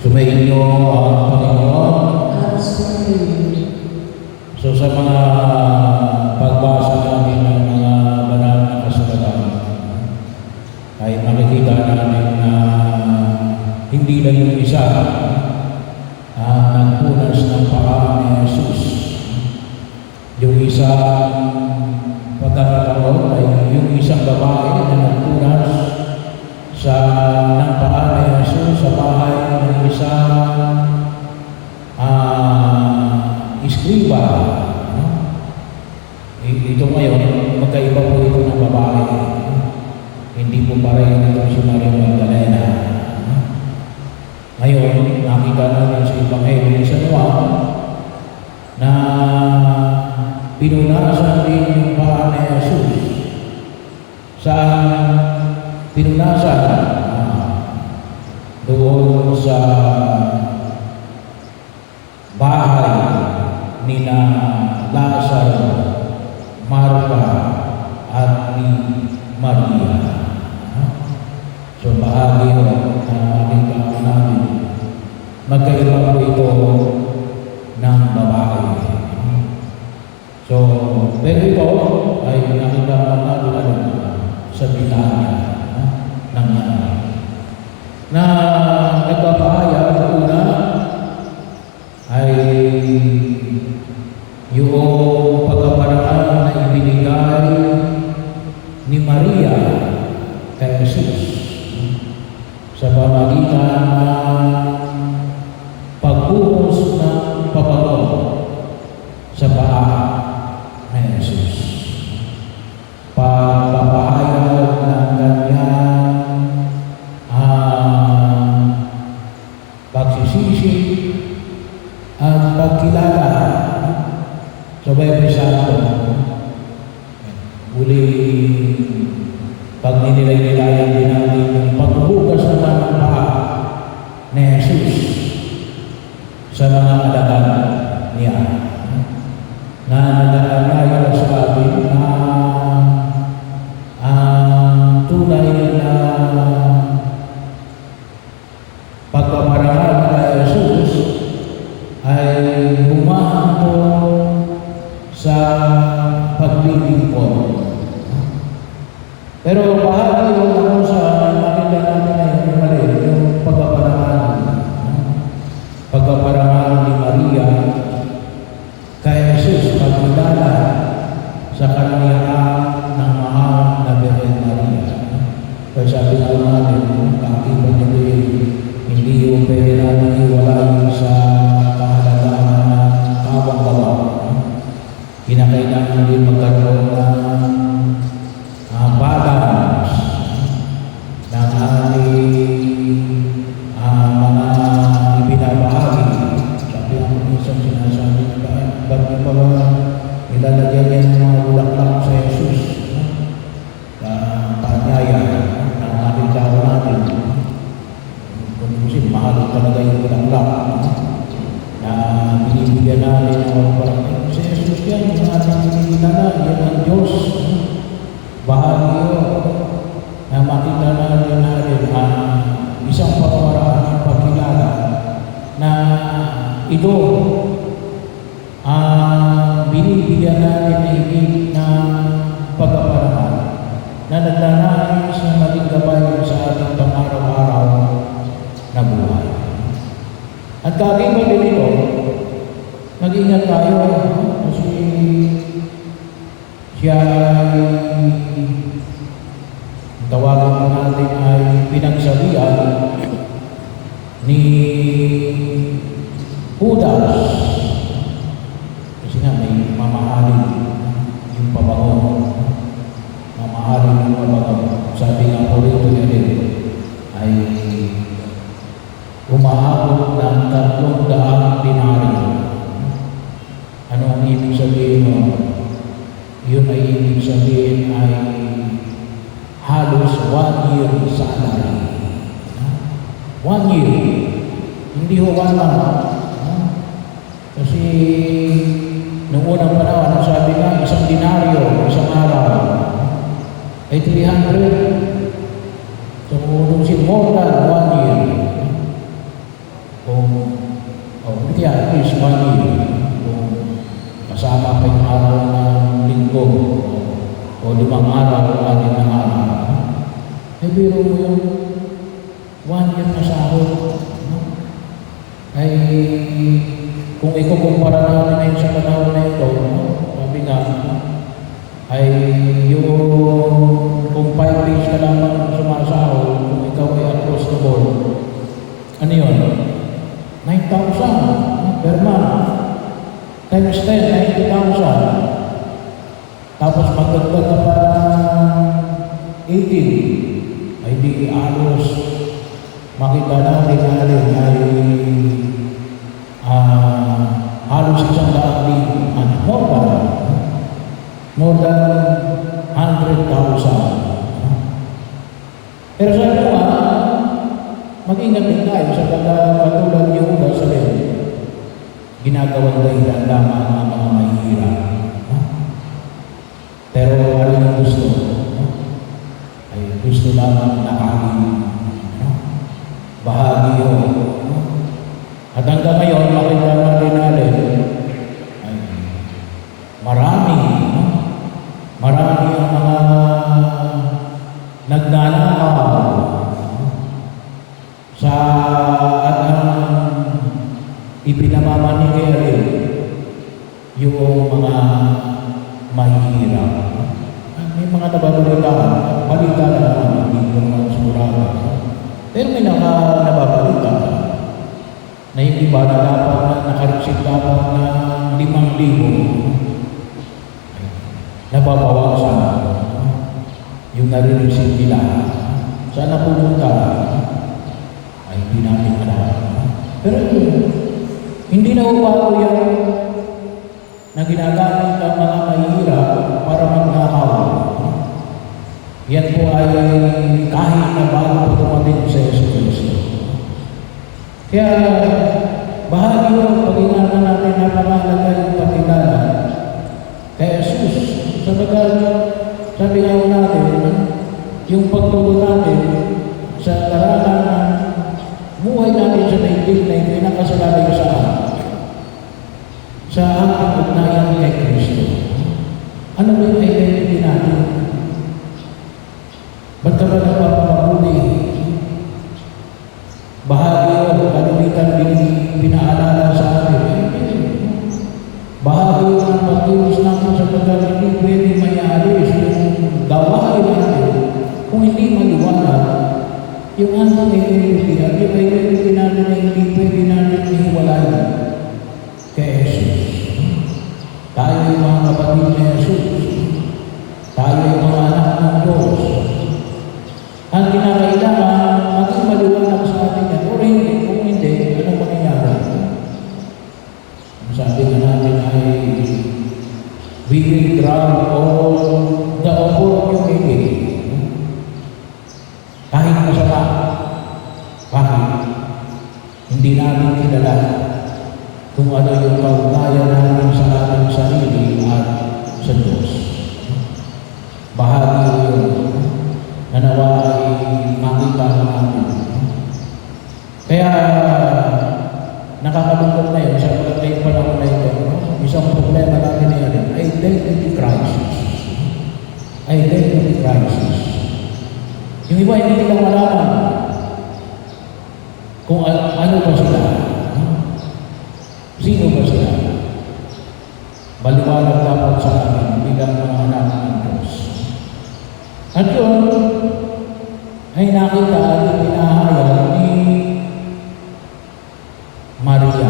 Sumainyo ang Panginoon. So sa mga pagbasa natin ng mga banal na kasulatan, ay makikita natin na hindi lang yung isa ang nagpunas ng paa ni Jesus. Yung isang pagkakataon ay yung isang babae na nagpunas ng paa ni Jesus sa bahay ng isang iskriba. Ito ngayon, magkaiba po ito ng babae. Hindi po pareho ito si Maria Magdalena. Ngayon, nakita natin sa Ebanghelyo sa Juan na pinunasan din yung paa ni Jesus. Saan pinunasan? Doon sa bahay ni na Lazaro, Marta at ni Maria. So bahagi na makikita natin, magkaiba po ito ng babae. So, pero ito ay nakita natin sa Bitanya ng na nagpapahayag na una ay yung pagkaparaan na ibinigay ni Maria kay Jesus sa pamagitan ng pagbuhos ng pabango sa paa ni Jesus. Pagpapahayag ng kanyang pagsisisi at pagkilala sa Biyaya Santo. Uli, pag ninilay-nilayan din natin yung pagbubukas naman ng paa ni Jesus sa mga alagad niya. Na nag-aalaya sa atin na ang tunay na pagpaparangal kay Jesus ay humahantong sa paglilingkod. Pero bahagi yung ako sa nakita natin na yung pagpaparangal ni Maria kay Jesus, pagkilala sa kaniyaan ng mahal na Birhen Maria. Kaya sabi nga natin, kakibat nito hindi yung pwede natin iwalay sa kahalagahan ng kawang-gawa. Kinakailangan din magkaroon ng balance ng mga ibinabahagi. Sabi ang minsan sinasabi na ba't yung pa ba nilalagyan yan ng mga bulaklak sa Jesus? Panyaya na nakita ko natin. Kung kasi mahal talaga yung bulaklak na binibigyan natin ng mga bulaklak. Si Jesus yan, yung ating binigyan yan ang Diyos. Bahagi yun na makita natin isang pamamaraan ng pagkilala na ito binibigyan natin na higit na pagpaparangal na naglalayo sa maging gabay sa ating pang-araw-araw na buhay. At kagiba din ito, mag-ingat tayo kasi siya ay tawagan mo natin ay pinagsabihan ni Judas. Kasi nga may mamahalin yung pabango. Mamahalin yung pabango. Sabi nga po rito niya rin ay umahabot ng 300 denaryo. Ano ang ibig sabihin mo? Yun ay ibig sabihin ay halos 1 year salary. 1 year. Hindi ho 1 month. Kasi noong unang panahon, ang sabi nga, isang denaryo, isang araw, ay 300. So, kung more than 1 year, limang araw o 6 na araw. Ay biro mo yun, 1 year na sahod. Ay kung ikukumpara natin ngayon sa panahon na ito, sabi nga, ay yung kung 5 days ka lamang sumasahod, kung ikaw ay across the board, ano yun? 9,000 per month. Times 10, 90,000. Tapos magdagdag na pa 18. Ay di alos makita natin ay halos 100,000 more than 100,000. Pero sabi ko mag-ingat din tayo sa katulad yung ulo sa ginagawang dahilan lamang ang mga mahihirap. Pero ano yung gusto? Ay gusto lamang nakaging bahagi yun. At hanggang ngayon, makita natin ay marami ang mga nagnanakaw sa at ipinamamanigay rin yung mga mahihirap. May mga balita na naman, hindi ko naman sigurado. Pero may nababalita na yung iba na dapat na nakareceive dapat na 5,000 nababawasan yung nare-receive nila. Saan napupunta? Ay hindi natin alam. Pero hindi na upago yan na ginagamit ang mga mahihirap para magnakaw. Yan po ay kahit na bago dumating sa Yesu Cristo. Kaya bahagi yun, pag-ingatan natin na pamahalaga yung pagkilala kay Jesus. Sabi nga natin, yung pagtugon natin sa larangan ng buhay natin sa daigdig na ito ay nakasalalay sa ating ugnayan kay Kristo. Ano ba yung identity natin? Ba't ka ba nagpapakabuli? Bahagi yun, kalimitan pinaalala sa atin. Bahagi yun ang pagkilos natin sa pagkalit, hindi pwede mayalis yung gawain natin kung hindi maliwanag yung ating identity at yung identity natin na hindi pwede natin ihiwalay kay Jesus. Tayo yung mga kapatid ni Jesus. Tayo yung mga anak ng Diyos. Ang kinakailangan, maging maliwanag sa atin yan. O hindi, kung hindi, anong mangyayari? Sabi nga natin ay we will grab all the opportunity. Kahit masama. Bakit? Hindi namin kilala kung ano yung kaugnayan natin sa ating sarili at sa Diyos. Bahagi yun na nawa ay makita natin. Kaya nakakalungkot na yun sa pagkakait panahon na ito. Isang problema natin na yun, identity crisis. Identity crisis. Yung iba hindi nila malaman kung ano ba sila. Sino ba sila? Baliwanag dapat sa amin bilang mga anak ng Diyos. At yun ay nakita at pinahayag ni Maria,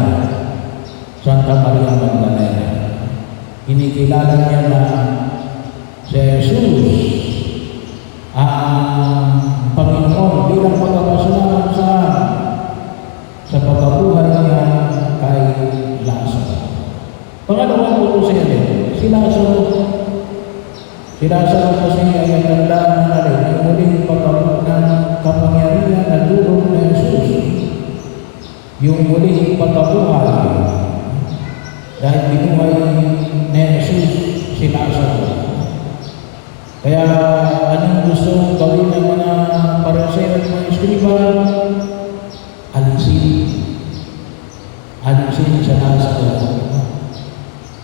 Santa Maria Magdalena. Kinikilala niya na si Jesus ang Panginoon bilang pagkakasalanan sa pagkabuhay niya kay Lazaro. Pangalawang puto siya si Lazaro. Si Lazaro kasi ay ang tandaan na rin ang muling pagkabuhay ng kapangyarihan na dulong na Jesus. Yung muling pagkabuhay dahil binuhay ni Jesus si Lazaro. Kaya anong gusto gawin ng mga Pariseo at mga Eskriba? Alisin sa Lazaro.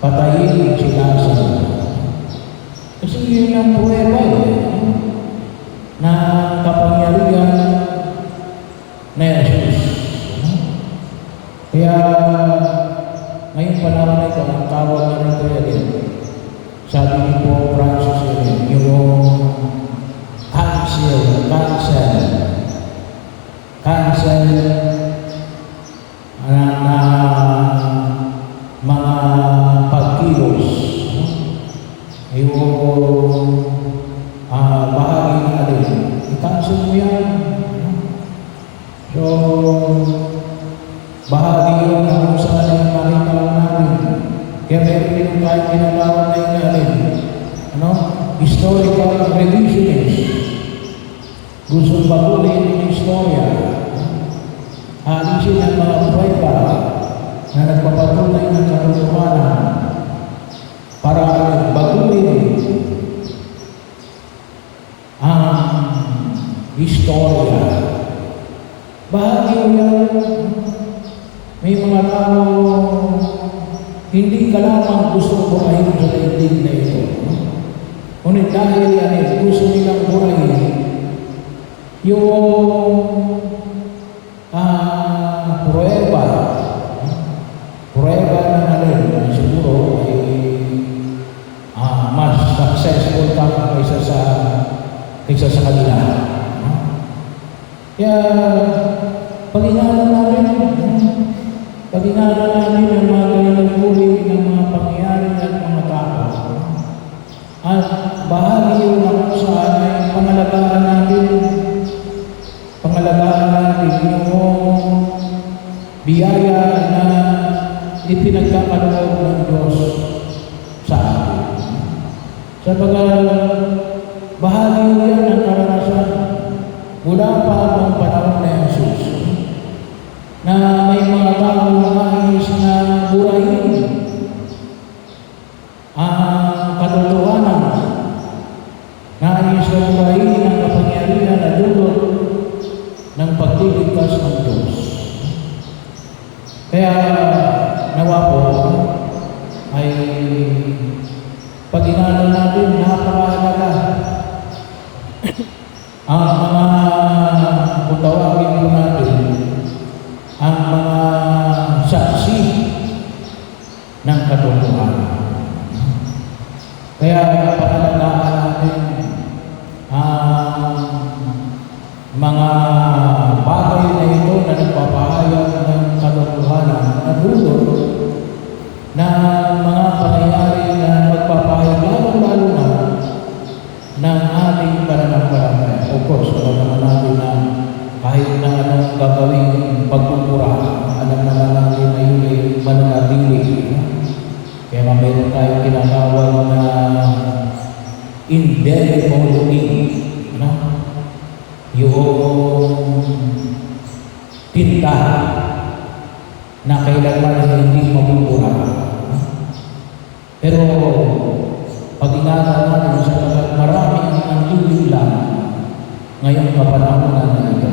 Patayin si Lazaro. Kasi yun ang pruweba na kapangyarihan na Jesus. Kaya ngayong panahon na ito, ang tawag na nito yan, sabi ni Pope Francis yung cancel na mga pagkilos, yung bahagi na alin, i-cancel mo yan. So, bahagi yun na kung saan ay makita namin. Kaya meron din kahit ginagawa na yung alin, historical revisionist. Gusto baguhin yung istorya, alisin ang mga pruweba na nagpapatunay ng katotohanan para baguhin ang istorya. Bahagi yan, may mga tao hindi ka lamang gusto burahin sa daigdig na ito. Ngunit dahil yan, gusto nilang burahin yung pruweba na alin, siguro ay mas successful ka kaysa sa kanila. Kaya pag-inalan namin ang mga ganyan uri ng mga pangyayari at mga tao. At bahagi yun na kung saan ay pangalagaan natin yung biyaya na ipinagkakaloob ng Diyos sa atin. Sabagat bahagi yan ang karanasan mula pa noong panahon na Jesus na may mga tao na nais na burahin ang katotohanan, nais na burahin ang kapangyarihan na dulot ng pagliligtas ng Diyos. Kaya nawa po ay pag-inalan natin, napakahalaga ang mga kung tawagin po natin ang mga saksi ng katotohanan. Kaya pangalagaan natin ang mga bagay na ito na nagpapahayag ng katotohanan na dulot na mga pangyayari na magpapahayag lalo-lalo na ng ating pananampalataya. Of course, alam naman natin na kahit na anong gagawing pagpupura, alam naman natin na yun ay mananatili. Kaya mayroon tayong tinatawag na indelible ink, yung tinta na kailanman hindi mabubura. Pero pag-inaral natin sa marami ang ilim lang ngayong kapanahonan na ito.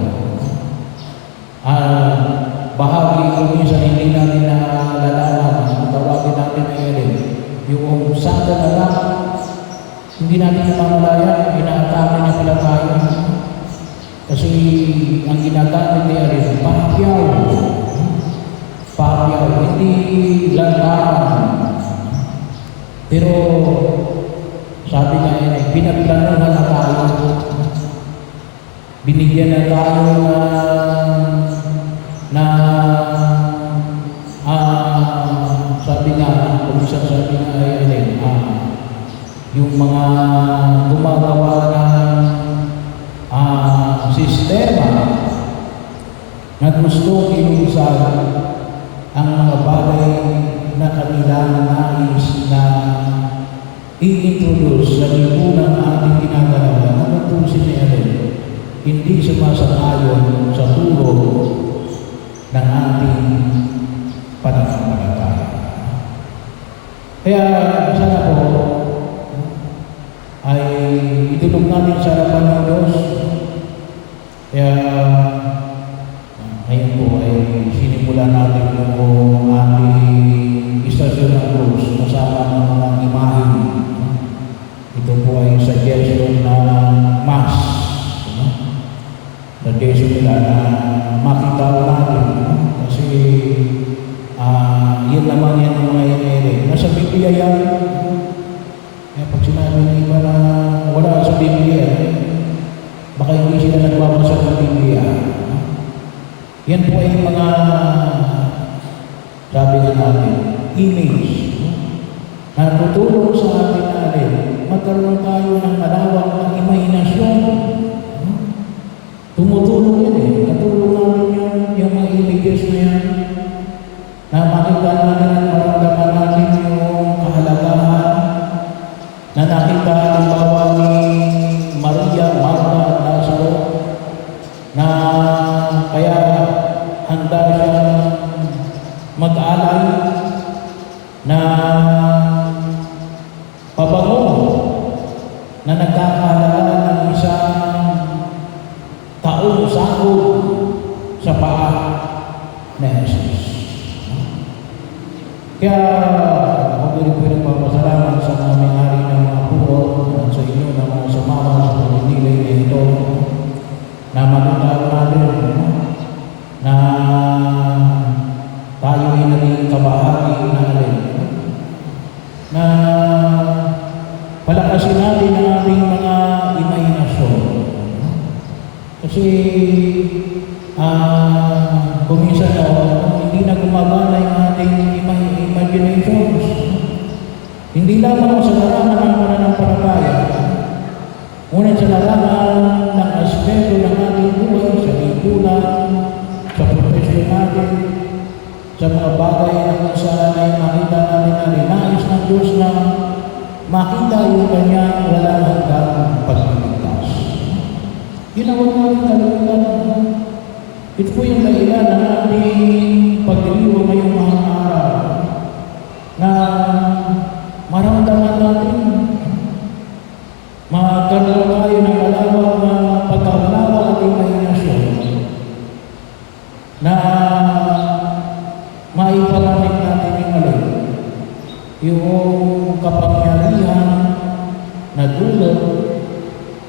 Bahagi kung minsan hindi natin nalalaman, ang tawagin natin ngayon, yung saan na lang, hindi natin mamalayan, inaatake na pala tayo. Kasi ang ginagamit niya rin, papyaw, hindi lantaran. Pero sabi niya yun, pinagplanuhan na tayo. Binigyan na tayo sabi nga, kumisang sabi nga yun, yung mga gumagawa ng sistema na gusto ilusan ang mga bagay na kanilang nais na i-introduce sa lipunang ating ginagalaw na natusin niya rin, hindi sumasang-ayon sa turo ng ating pananampalataya. Kaya sana po ay itulog natin sa harapan ng Diyos. Kaya ngayon po ay sinimula natin yung ating istasyon ng krus kasama ng mga imahe. Ito Yan po ay mga, sabi nga natin, image na tutulong sa atin natin. Magkaroon tayo ng malawak na imahinasyon. Tumutulong yan eh. Katulong namin yan, yung mga images na yan. Na makita natin at maramdaman natin yung kahalagahan na nakita halimbawa ni Maria, Marta at Lazaro na kaya handa siya mag-alay na pabango na nagkakahalaga ng isang taong sakot sa paa na Jesus. Kaya ako din po nagpapasalamat sa mga may-ari ng mga puno at sa inyo na mga sumama sa pagdilay na ito na makita natin na tayo ay naging kabahagi natin na palakasin natin ang ating mga imahinasyon. Kasi kuminsan hindi na gumagana yung ating imaginations. Hindi lamang sa larangan ng pananampalataya, ngunit sa larangan ng aspeto ng ating buhay, sa lipunan, sa profesyon natin, sa mga bagay na kung saan ay makita natin na rinais ng Diyos na makita yung kanyang walang hanggang pagpiligtas. Ginawag natin kalimutan. Ito po yung dahilan ng ating pagdiriwang ngayong mga araw na maramdaman natin magkaroon tayo ng malawak na pagkaunawa at imahinasyon na maipalamig natin yung alay, yung kapangyarihan na dulot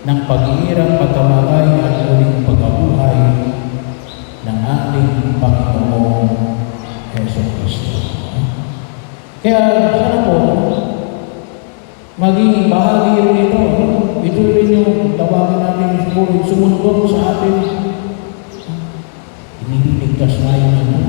ng pag-iirang pagkamatay at uling pagkabuhay ng ating Panginoong Jesucristo. Kaya sana po, maging bahagi rin ito. Ito rin yung tawagin natin siguro, sumundot sa atin. Iniligtas na yun